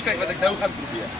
ons kyk wat ek nou gaan probeer.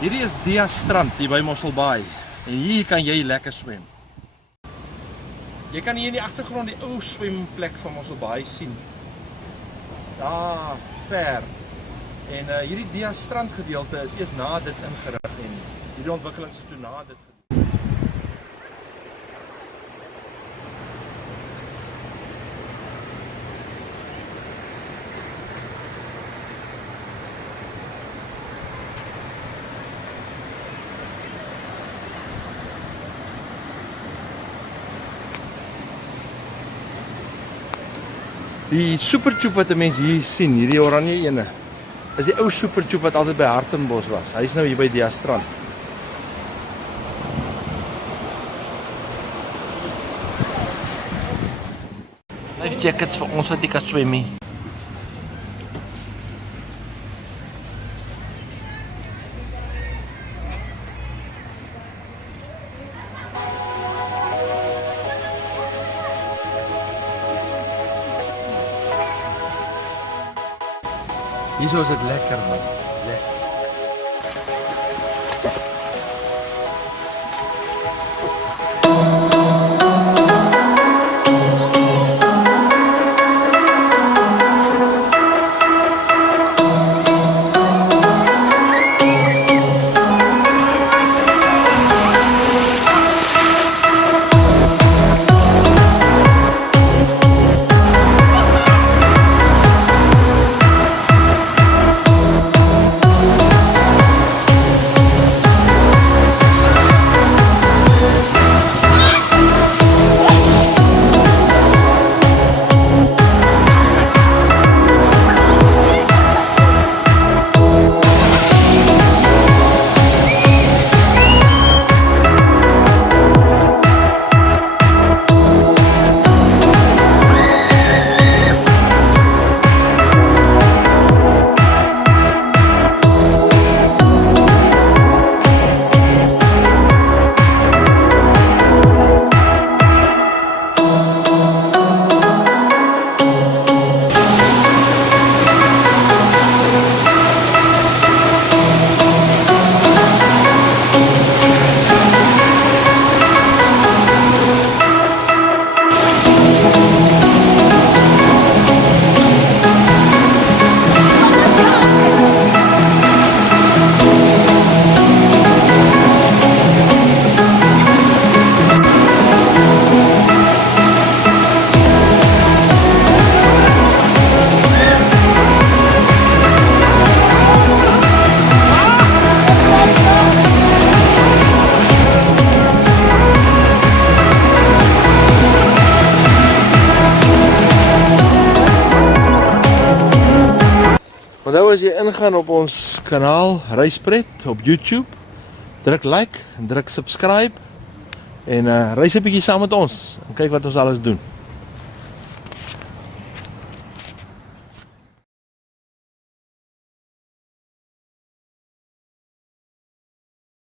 Hierdie is Dia Strand hier by Mosselbaai en hier kan jy lekker swem. Jy kan hier in die agtergrond die ou swemplek van Mosselbaai sien. Daar ver. En hierdie Dia Strand gedeelte is eers na dit ingerig en hierdie ontwikkeling is toe na dit. Die supertjoep wat 'n mens hier sien, hierdie oranje ene, is die ou supertjoep wat altyd by Hartenbos was. Hy is nou hier by Dia Strand. Life jackets vir ons wat nie kan swem nie. Hierso is dit lekker man. Lekker. Onthou as jy ingaan op ons kanaal Reispret op YouTube, druk like en druk subscribe en reis 'n bietjie saam met ons en kyk wat ons alles doen.